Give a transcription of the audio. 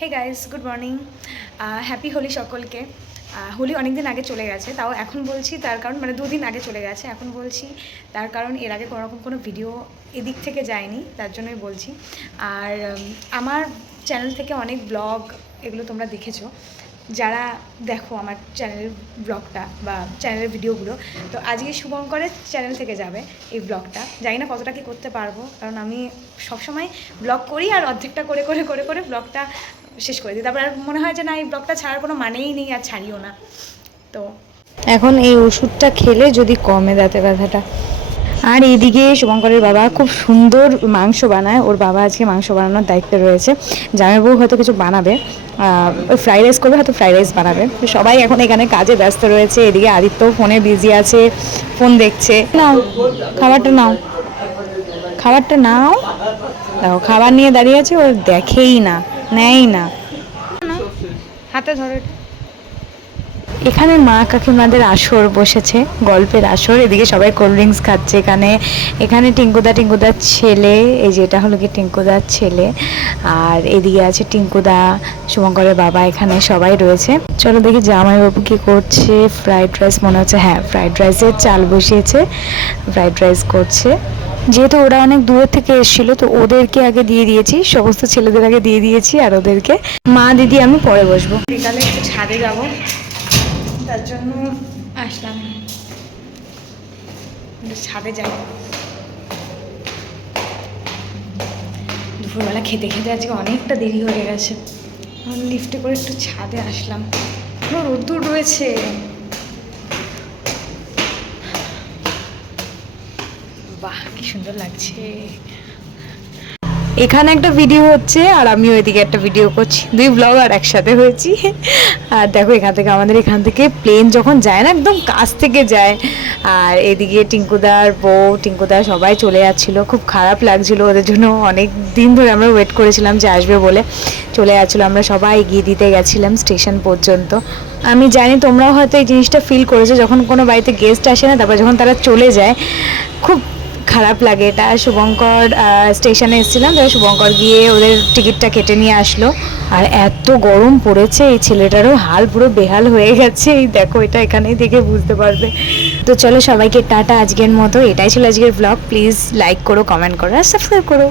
হে guys, good morning. Happy Holi সকলকে। হোলি অনেক দিন আগে চলে গেছে, তাও এখন বলছি তার কারণ মানে দুদিন আগে চলে গেছে, এখন বলছি তার কারণ এর আগে কোনোরকম কোনো ভিডিও এদিক থেকে যায়নি, তার জন্যই বলছি। আর আমার চ্যানেল থেকে অনেক ব্লগ এগুলো তোমরা দেখেছো, যারা দেখো আমার চ্যানেলের ব্লগটা বা চ্যানেলের ভিডিওগুলো, তো আজকে শুভঙ্করের চ্যানেল থেকে যাবে এই ব্লগটা। জানি না কতটা কি করতে পারবো, কারণ আমি সবসময় ব্লগ করি আর অর্ধেকটা করে করে করে করে ব্লগটা শেষ করে দিই, তারপর আর মনে হয় যে না, এই ব্লগটা ছাড়ার কোনো মানেই নেই, আর ছাড়িও না। তো এখন এই ওষুধটা খেলে যদি কমে দাঁতে ব্যথাটা। আর এইদিকে শুভঙ্করের বাবা খুব সুন্দর মাংস বানায়, ওর বাবা আজকে মাংস বানানোর দায়িত্বে রয়েছে। জামাইবাবু হয়তো কিছু বানাবে, ওই ফ্রাইড রাইস করবে, হয়তো ফ্রাইড রাইস বানাবে। সবাই এখন এখানে কাজে ব্যস্ত রয়েছে। এদিকে আদিত্য ফোনে বিজি আছে, ফোন দেখছে। নাও খাবারটা, নাও খাবারটা, নাও। দেখো খাবার নিয়ে দাঁড়িয়ে আছে, ও দেখেই না, নেয়ই না। হাতে ধরে। এখানে মা কাকিমাদের আসর বসেছে, গল্পের আসর। এদিকে সবাই কোল্ড ড্রিঙ্কস খাচ্ছে। এখানে টিঙ্কুদার ছেলে, এই যে এটা হলো কি টিঙ্কুদার ছেলে, আর এদিকে আছে টিঙ্কুদা, শুভঙ্করের বাবা, এখানে সবাই রয়েছে। চলো দেখি জামাইবাবু কি করছে। ফ্রাইড রাইস মনে হচ্ছে, হ্যাঁ ফ্রাইড রাইসের চাল বসিয়েছে, ফ্রাইড রাইস করছে। যেহেতু ওরা অনেক দূরের থেকে এসেছিলো, তো ওদেরকে আগে দিয়ে দিয়েছি, সমস্ত ছেলেদের আগে দিয়ে দিয়েছি, আর ওদেরকে মা দিদি আমি পরে বসবো। বিকালে একটু ছাদে যাবো, তার জন্য আসলাম, ছাদে যাই। দুপুরবেলা খেতে খেতে আজকে অনেকটা দেরি হয়ে গেছে, লিফটে করে একটু ছাদে আসলাম। পুরো রোদ্দুর রয়েছে। বাহ, কি সুন্দর লাগছে। এখানে একটা ভিডিও হচ্ছে আর আমি ওইদিকে একটা ভিডিও করছি, দুই ব্লগার একসাথে হয়েছি। আর দেখো আমাদের এখান থেকে প্লেন যখন যায় না, একদম কাছ থেকে যায়। আর এদিকে টিঙ্কুদার বউ, টিঙ্কুদা সবাই চলে যাচ্ছিলো, খুব খারাপ লাগছিল ওদের জন্য। অনেক দিন ধরে আমরা ওয়েট করেছিলাম যে আসবে বলে, চলে যাচ্ছিলো। আমরা সবাই এগিয়ে দিতে গেছিলাম স্টেশন পর্যন্ত। আমি জানি তোমরাও হয়তো এই জিনিসটা ফিল করেছো, যখন কোনো বাড়িতে গেস্ট আসে না, তারপর যখন তারা চলে যায়, খুব খারাপ লাগে এটা। শুভঙ্কর স্টেশনে এসেছিলাম, তাই শুভঙ্কর গিয়ে ওদের টিকিটটা কেটে নিয়ে আসলো। আর এত গরম পড়েছে, এই ছেলেটারও হাল পুরো বেহাল হয়ে গেছে। এই দেখো, এটা এখানেই দেখে বুঝতে পারবে। তো চলো সবাইকে টাটা আজকের মতো। এটাই ছিল আজকের ব্লগ। প্লিজ লাইক করো, কমেন্ট করো আর সাবস্ক্রাইব করো।